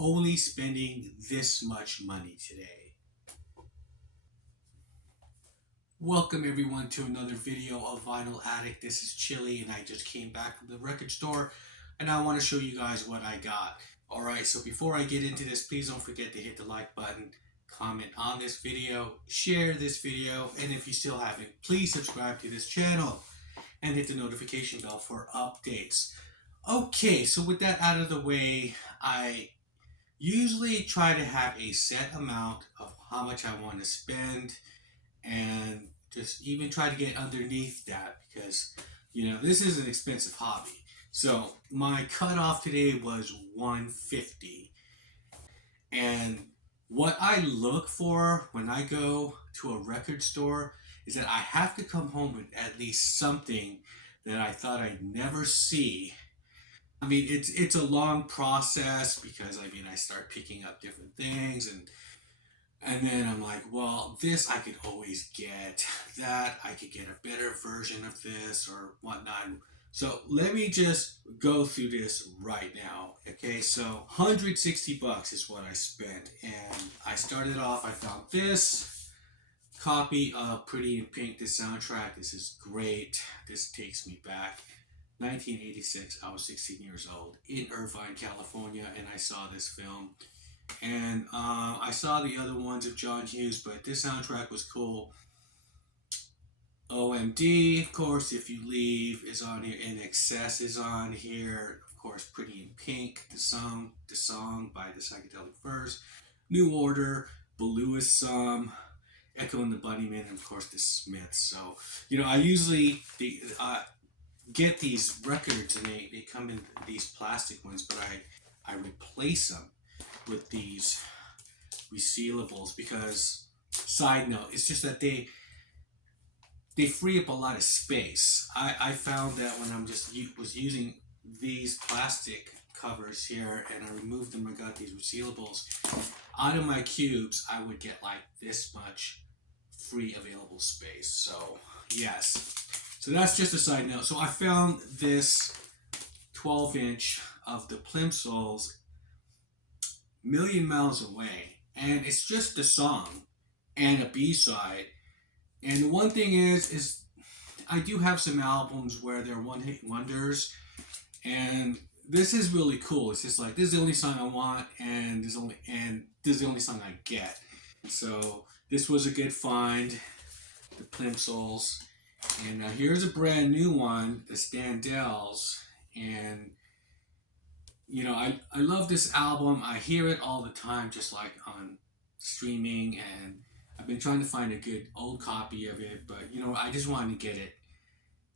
only spending this much money today. Welcome everyone to another video of Vinyl Addict. This is Chili and I just came back from the record store and I want to show you guys what I got. Alright, so before I get into this, please don't forget to hit the like button, comment on this video, share this video, and if you still haven't, please subscribe to this channel and hit the notification bell for updates. Okay, so with that out of the way, I usually try to have a set amount of how much I want to spend and just even try to get underneath that because, you know, this is an expensive hobby. So my cutoff today was $150. And what I look for when I go to a record store is that I have to come home with at least something that I thought I'd never see. I mean, it's a long process because I start picking up different things and then I'm like, well, this I could always get, that I could get a better version of this or whatnot. So let me just go through this right now. Okay, so 160 bucks is what I spent, and I started off, I found this copy of Pretty in Pink, the soundtrack. This is great. This takes me back 1986. I was 16 years old in Irvine, California, and I saw this film. And I saw the other ones of John Hughes, but this soundtrack was cool. OMD, of course, If You Leave is on here. In Excess is on here. Of course, Pretty in Pink, the song by the Psychedelic Furs. New Order, Beluis, Echo and the Bunnymen, and of course the Smiths. So, you know, I usually get these records and they come in these plastic ones, but I replace them with these resealables because, side note, it's just that they free up a lot of space. I found that when I'm was using these plastic covers here and I removed them, I got these resealables out of my cubes, I would get like this much free available space. So yes, so that's just a side note. So I found this 12-inch of the Plimsolls, Million Miles Away, and it's just a song and a B-side. And the one thing is I do have some albums where they're one-hit wonders, and this is really cool. It's just like, this is the only song I want, and this is the only song I get. So this was a good find, the Plimsolls. And here's a brand new one, the Standells, and you know, I love this album. I hear it all the time, just like on streaming, and I've been trying to find a good old copy of it, but you know, I just wanted to get it.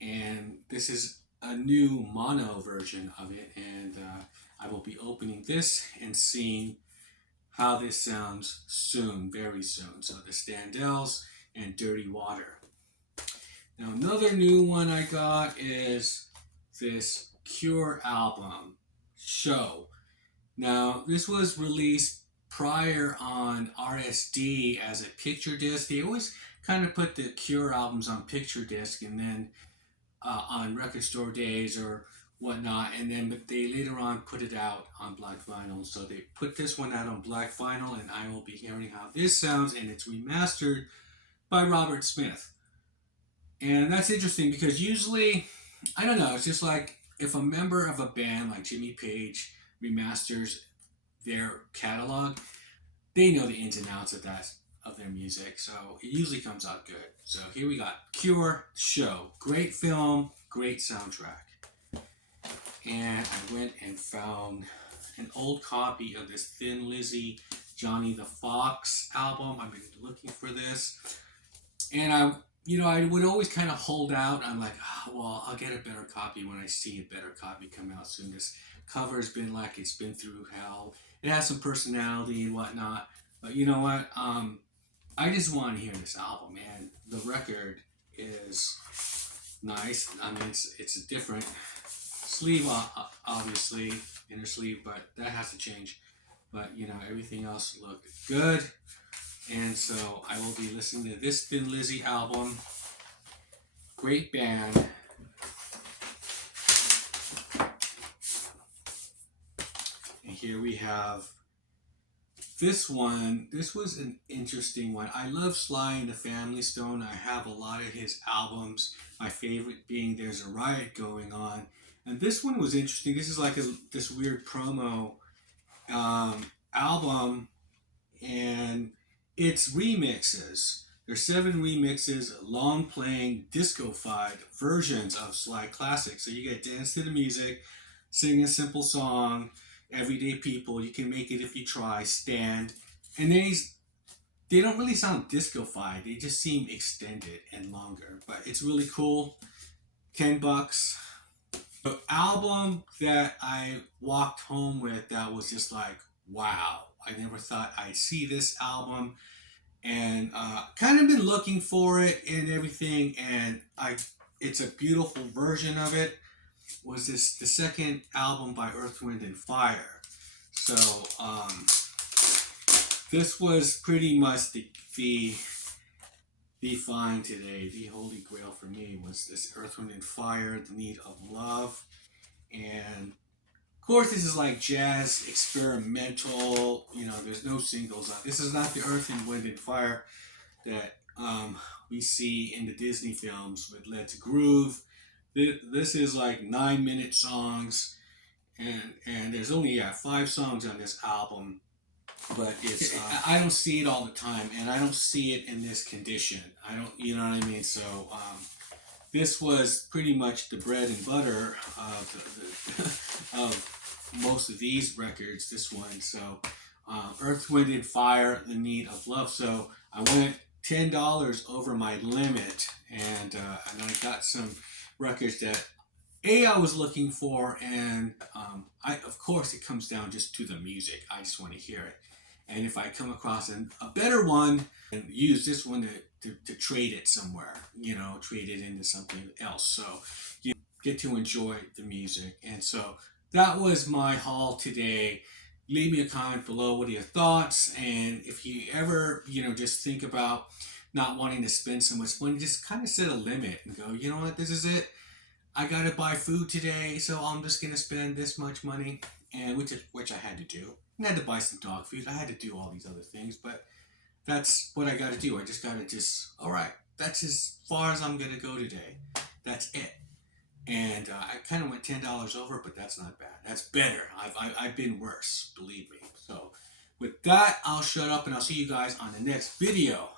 And this is a new mono version of it, and I will be opening this and seeing how this sounds soon, very soon. So the Standells and Dirty Water. Now another new one I got is this Cure album, Show. Now this was released prior on RSD as a picture disc. They always kind of put the Cure albums on picture disc and then on record store days or whatnot, and then but they later on put it out on black vinyl. So they put this one out on black vinyl, and I will be hearing how this sounds, and it's remastered by Robert Smith. And that's interesting because usually, I don't know, it's just like if a member of a band like Jimmy Page remasters their catalog, they know the ins and outs of their music, so it usually comes out good. So here we got Cure, Show. Great film, great soundtrack. And I went and found an old copy of this Thin Lizzy Johnny the Fox album. I've been looking for this, and I would always kind of hold out. I'm like, oh, well, I'll get a better copy when I see a better copy come out soon. This cover's been like it's been through hell. It has some personality and whatnot, but you know what? I just want to hear this album, and the record is nice. I mean, it's a different sleeve, obviously, inner sleeve, but that has to change. But you know, everything else looked good. And so I will be listening to this Thin Lizzy album. Great band. And here we have This was an interesting one. I love Sly and the Family Stone. I have a lot of his albums. My favorite being There's a Riot Going On. And this one was interesting. This is like this weird promo album, and it's remixes. There's 7 remixes, long playing, disco-fied versions of Sly classics. So you get dance to the music, sing a simple song, everyday people. You can make it if you try. Stand, and then they don't really sound disco-fied. They just seem extended and longer. But it's really cool. $10. The album that I walked home with that was just like, wow. I never thought I'd see this album, and kind of been looking for it and everything, and it's a beautiful version of it. Was this the second album by Earth, Wind, and Fire? So this was pretty much the find today. The holy grail for me was this Earth, Wind, and Fire, The Need of Love, and of course, this is like jazz experimental. You know, there's no singles. This is not the Earth and Wind and Fire that we see in the Disney films with Let's Groove. This is like 9-minute songs, and there's only 5 songs on this album. But it's I don't see it all the time, and I don't see it in this condition. I don't, you know what I mean? So this was pretty much the bread and butter of most of these records. This one, so Earth, Wind, and Fire, The Need of Love. So I went $10 over my limit, and I got some records that I was looking for, and I of course it comes down just to the music. I just want to hear it, and if I come across a better one, and use this one to trade it somewhere, you know, trade it into something else. So you get to enjoy the music, and so that was my haul today. Leave me a comment below. What are your thoughts? And if you ever, you know, just think about not wanting to spend so much money, just kind of set a limit and go, you know what, this is it. I gotta buy food today, so I'm just gonna spend this much money, and which I had to do. I had to buy some dog food. I had to do all these other things, but that's what I gotta do. I just gotta all right. That's as far as I'm gonna go today. That's it. And I kind of went $10 over, but that's not bad. That's better. I've been worse, believe me. So with that, I'll shut up, and I'll see you guys on the next video.